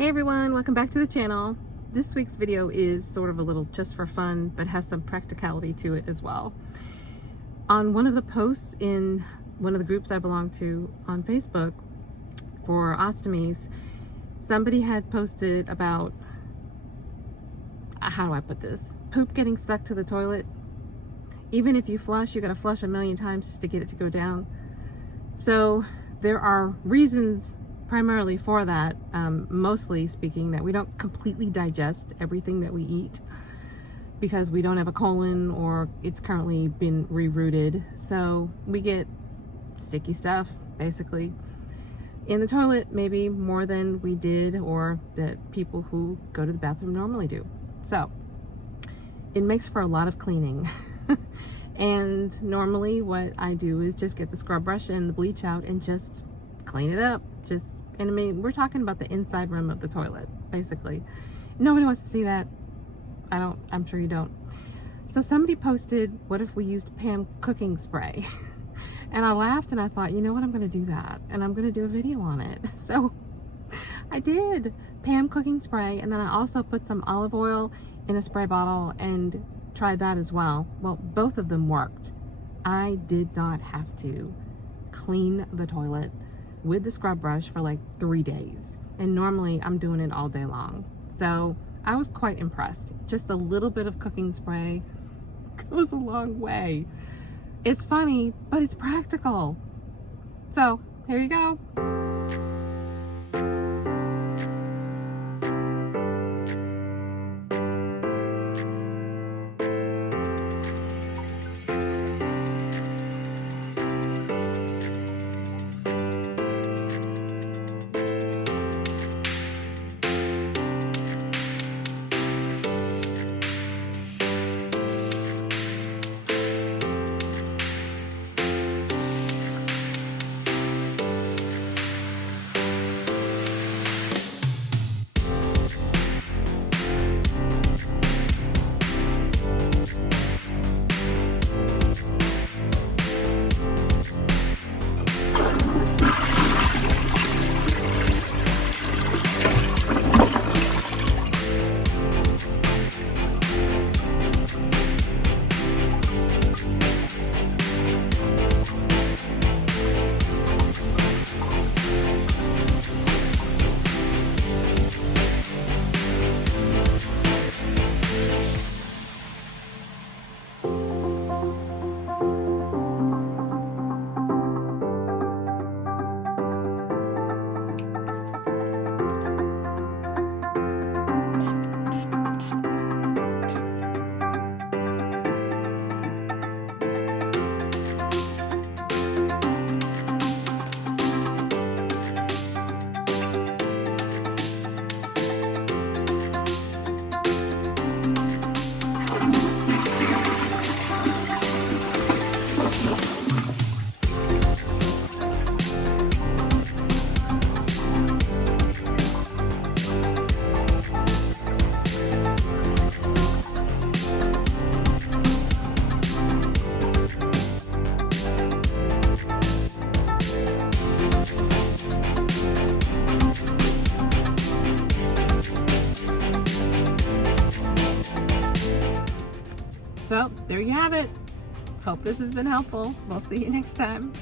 Hey everyone, welcome back to the channel. This week's video is sort of a little just for fun, but has some practicality to it as well. On one of the posts in one of the groups I belong to on Facebook for ostomies, somebody had posted about, how do I put this? Poop getting stuck to the toilet. Even if you flush, you gotta flush a million times just to get it to go down. So there are reasons primarily for that, mostly speaking, that we don't completely digest everything that we eat because we don't have a colon or it's currently been rerouted. So we get sticky stuff basically in the toilet, maybe more than we did or that people who go to the bathroom normally do. So it makes for a lot of cleaning. And normally what I do is just get the scrub brush and the bleach out and just clean it up. And I mean, we're talking about the inside rim of the toilet, basically. Nobody wants to see that. I'm sure you don't. So somebody posted, what if we used Pam Cooking Spray? And I laughed and I thought, you know what, I'm gonna do that. And I'm gonna do a video on it. So I did Pam Cooking Spray, and then I also put some olive oil in a spray bottle and tried that as well. Well, both of them worked. I did not have to clean the toilet with the scrub brush for like 3 days. And normally I'm doing it all day long. So I was quite impressed. Just a little bit of cooking spray goes a long way. It's funny, but it's practical. So here you go. So there you have it. Hope this has been helpful. We'll see you next time.